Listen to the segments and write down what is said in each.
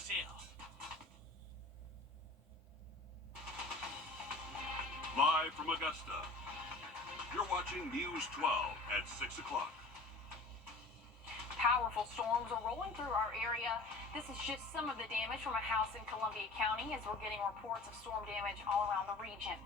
안녕하세요. Live from Augusta, you're watching News 12 at 6 o'clock. Powerful storms are rolling through our area. This is just some of the damage from a house in Columbia County as we're getting reports of storm damage all around the region.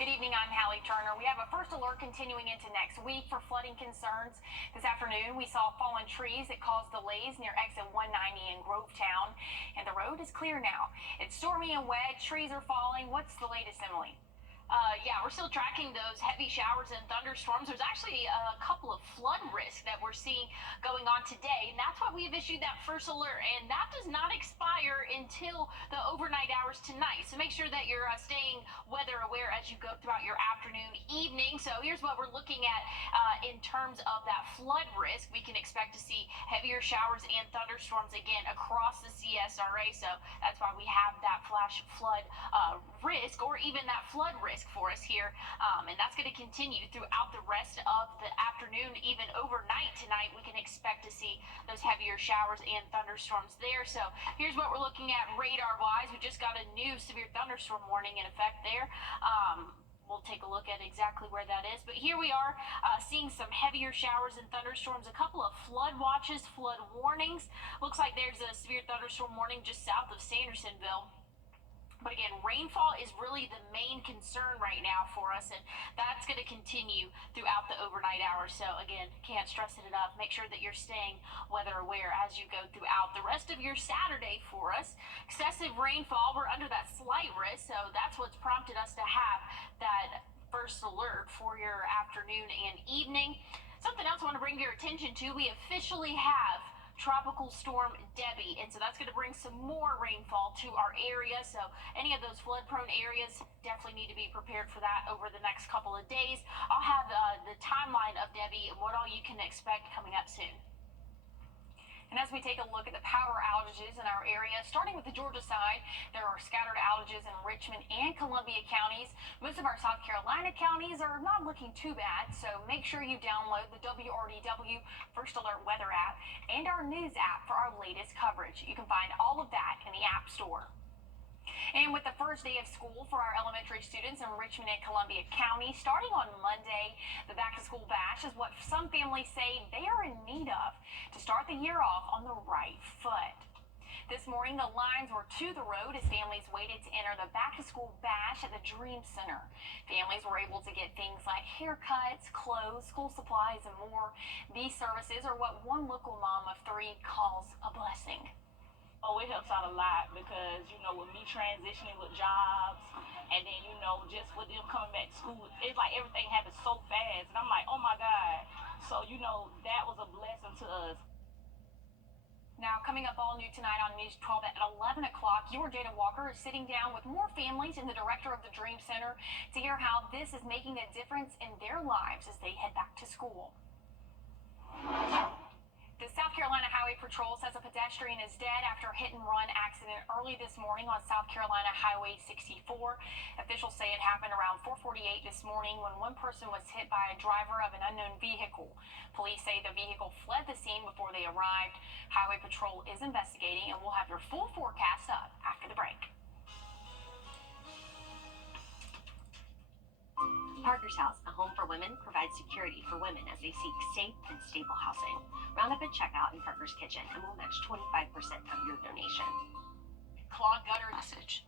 Good evening, I'm Hallie Turner. We have a first alert continuing into next week for flooding concerns. This afternoon, we saw fallen trees that caused delays near exit 190 in Grovetown, and the road is clear now. It's stormy and wet, trees are falling. What's the latest, Emily? Yeah, we're still tracking those heavy showers and thunderstorms. There's actually a couple of flood risks that we're seeing going on today, and that's why we've issued that first alert, and that does not expire until the overnight hours tonight. So make sure that you're staying weather aware as you go throughout your afternoon, evening. So here's what we're looking at in terms of that flood risk. We can expect to see heavier showers and thunderstorms again across the CSRA, so that's why we have that flash flood risk, or even that flood risk for us here, and that's going to continue throughout the rest of the afternoon. Even overnight tonight, we can expect to see those heavier showers and thunderstorms there. So here's what we're looking at radar wise. We just got a new severe thunderstorm warning in effect there. We'll take a look at exactly where that is, but here we are seeing some heavier showers and thunderstorms, a couple of flood watches, flood warnings. Looks like there's a severe thunderstorm warning just south of Sandersonville. But again, rainfall is really the main concern right now for us, and that's going to continue throughout the overnight hours. So again, can't stress it enough. Make sure that you're staying weather aware as you go throughout the rest of your Saturday for us. Excessive rainfall, we're under that slight risk, so that's what's prompted us to have that first alert for your afternoon and evening. Something else I want to bring your attention to, we officially have Tropical Storm Debbie, and so that's going to bring some more rainfall to our area. So any of those flood prone areas definitely need to be prepared for that over the next couple of days. I'll have the timeline of Debbie and what all you can expect coming up soon. And as we take a look at the power outages in our area, starting with the Georgia side, there are scattered outages in Richmond and Columbia counties. Most of our South Carolina counties are not looking too bad, so make sure you download the Wrdw First Alert Weather app and our news app for our latest coverage. You can find all of that in the App Store. And with the first day of school for our elementary students in Richmond and Columbia County, starting on Monday, the back-to-school bash is what some families say they are in need of to start the year off on the right foot. This morning, the lines were to the road as families waited to enter the back-to-school bash at the Dream Center. Families were able to get things like haircuts, clothes, school supplies, and more. These services are what one local mom of 3 calls a blessing. Oh, it helps out a lot because, you know, with me transitioning with jobs and then, you know, just with them coming back to school, it's like everything happens so fast. And I'm like, oh my God. So, you know, that was a blessing to us. Now, coming up all new tonight on News 12 at 11 o'clock, your Jada Walker is sitting down with more families and the director of the Dream Center to hear how this is making a difference in their lives as they head back to school. The South Carolina Highway Patrol says a pedestrian is dead after a hit-and-run accident early this morning on South Carolina Highway 64. Officials say it happened around 4:48 this morning when one person was hit by a driver of an unknown vehicle. Police say the vehicle fled the scene before they arrived. Highway Patrol is investigating, and we'll have your full forecast up after the break. Parker's House, a home for women, provides security for women as they seek safe and stable housing. Round up at checkout in Parker's Kitchen and we'll match 25% of your donation. Clogged gutter message.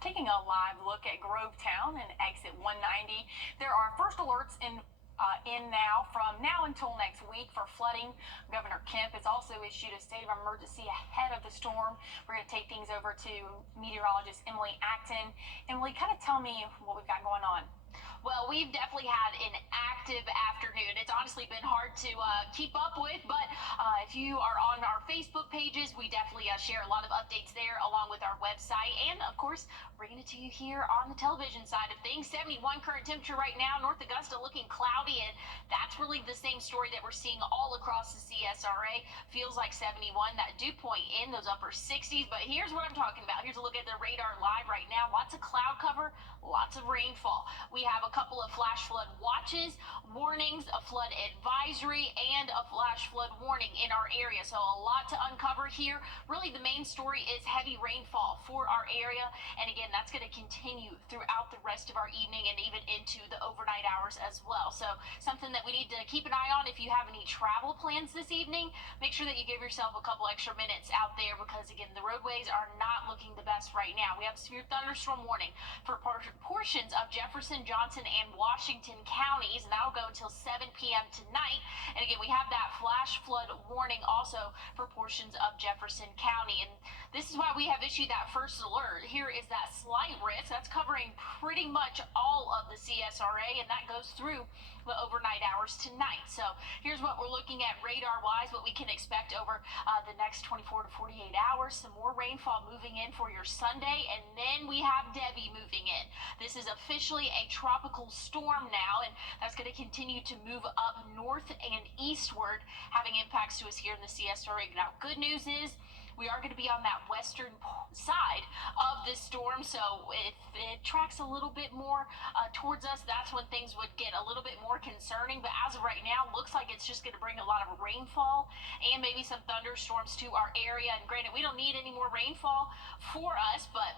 Taking a live look at Grovetown and exit 190, there are first alerts in now from now until next week for flooding. Governor Kemp has also issued a state of emergency ahead of the storm. We're going to take things over to meteorologist Emily Acton. Emily, kind of tell me what we've got going on. Well, we've definitely had an active afternoon. It's honestly been hard to keep up with, but if you are on our Facebook pages, we definitely share a lot of updates there along with our website. And, of course, bringing it to you here on the television side of things. 71 current temperature right now. North Augusta looking cloudy, and that's really the same story that we're seeing all across the CSRA. Feels like 71. That dew point in those upper 60s. But here's what I'm talking about. Here's a look at the radar live right now. Lots of cloud cover, lots of rainfall. We have a couple of flash flood watches, warnings, a flood advisory, and a flash flood warning in our area. So a lot to uncover here. Really, the main story is heavy rainfall for our area. And again, that's going to continue throughout the rest of our evening and even into the overnight hours as well. So something that we need to keep an eye on. If you have any travel plans this evening, make sure that you give yourself a couple extra minutes out there, because again, the roadways are not looking the best right now. We have a severe thunderstorm warning for portions of Jefferson, Johnson, and Washington counties, and that'll go until 7 p.m. tonight. And again, we have that flash flood warning also for portions of Jefferson County. And this is why we have issued that first alert. Here is that slight risk. That's covering pretty much all of the CSRA, and that goes through the overnight hours tonight. So here's what we're looking at radar-wise, what we can expect over the next 24 to 48 hours. Some more rainfall moving in for your Sunday, and then we have Debbie moving in. This is officially a tropical storm now, and that's going to continue to move up north and eastward, having impacts to us here in the CSRA. Now, good news is we are going to be on that western side of this storm, so if it tracks a little bit more towards us, that's when things would get a little bit more concerning. But as of right now, looks like it's just going to bring a lot of rainfall and maybe some thunderstorms to our area. And granted, we don't need any more rainfall for us, but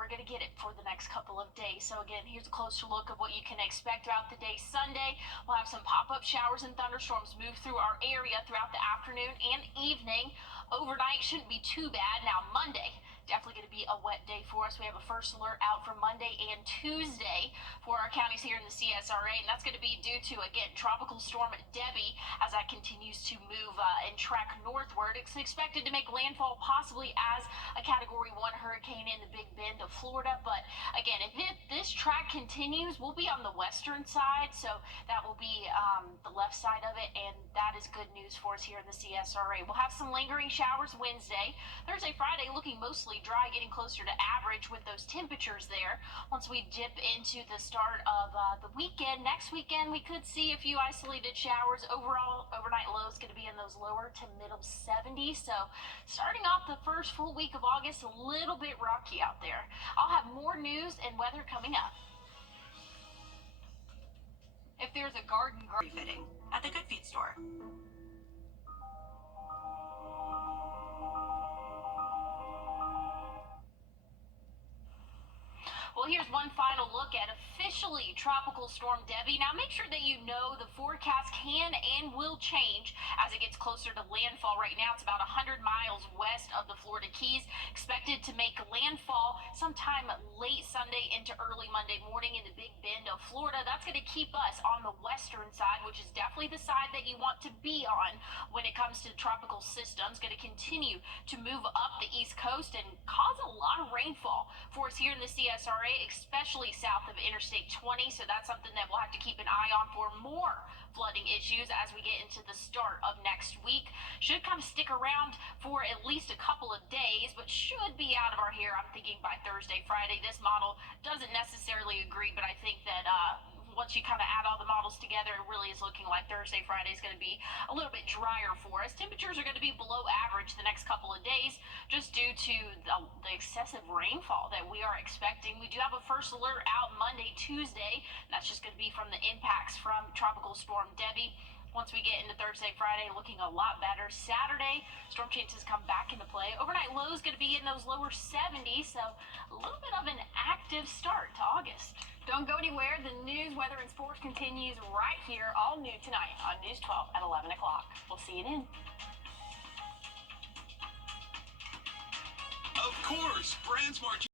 we're going to get it for the next couple of days. So again, here's a closer look of what you can expect throughout the day. Sunday, we'll have some pop-up showers and thunderstorms move through our area throughout the afternoon and evening. Overnight shouldn't be too bad. Now Monday, definitely going to be a wet day for us. We have a first alert out for Monday and Tuesday for our counties here in the CSRA, and that's going to be due to, again, Tropical Storm Debbie as that continues to move and track northward. It's expected to make landfall possibly as a Category 1 hurricane in the Big Bend of Florida. But again, if this track continues, we'll be on the western side, so that will be the left side of it, and that is good news for us here in the CSRA. We'll have some lingering showers Wednesday. Thursday, Friday looking mostly dry, getting closer to average with those temperatures there. Once we dip into the start of the weekend, next weekend, we could see a few isolated showers. Overall, overnight low is going to be in those lower to middle 70s. So starting off the first full week of August, a little bit rocky out there. I'll have more news and weather coming up. If there's a garden Refitting at the Good Feet store. Well, here's one final look at officially Tropical Storm Debbie. Now, make sure that you know the forecast can and will change as it gets closer to landfall. Right now, it's about 100 miles west of the Florida Keys. Expected to make landfall sometime late Sunday into early Monday morning in the Big Bend of Florida. That's going to keep us on the western side, which is definitely the side that you want to be on when it comes to tropical systems. Going to continue to move up the East Coast and cause a lot of rainfall for us here in the CSRA, especially south of Interstate 20. So that's something that we'll have to keep an eye on for more flooding issues as we get into the start of next week. Should kind of stick around for at least a couple of days, but should be out of our hair, I'm thinking, by Thursday, Friday. This model doesn't necessarily agree, but I think that once you kind of add all the models together, it really is looking like Thursday, Friday is going to be a little bit drier for us. Temperatures are going to be below average the next couple of days just due to the excessive rainfall that we are expecting. We do have a first alert out Monday, Tuesday, and that's just going to be from the impacts from Tropical Storm Debbie. Once we get into Thursday, Friday, looking a lot better. Saturday, storm chances come back into play. Overnight low is going to be in those lower 70s, so a little bit of an active start to August. Don't go anywhere. The news, weather, and sports continues right here, all new tonight on News 12 at 11 o'clock. We'll see you then. Of course, BrandsMart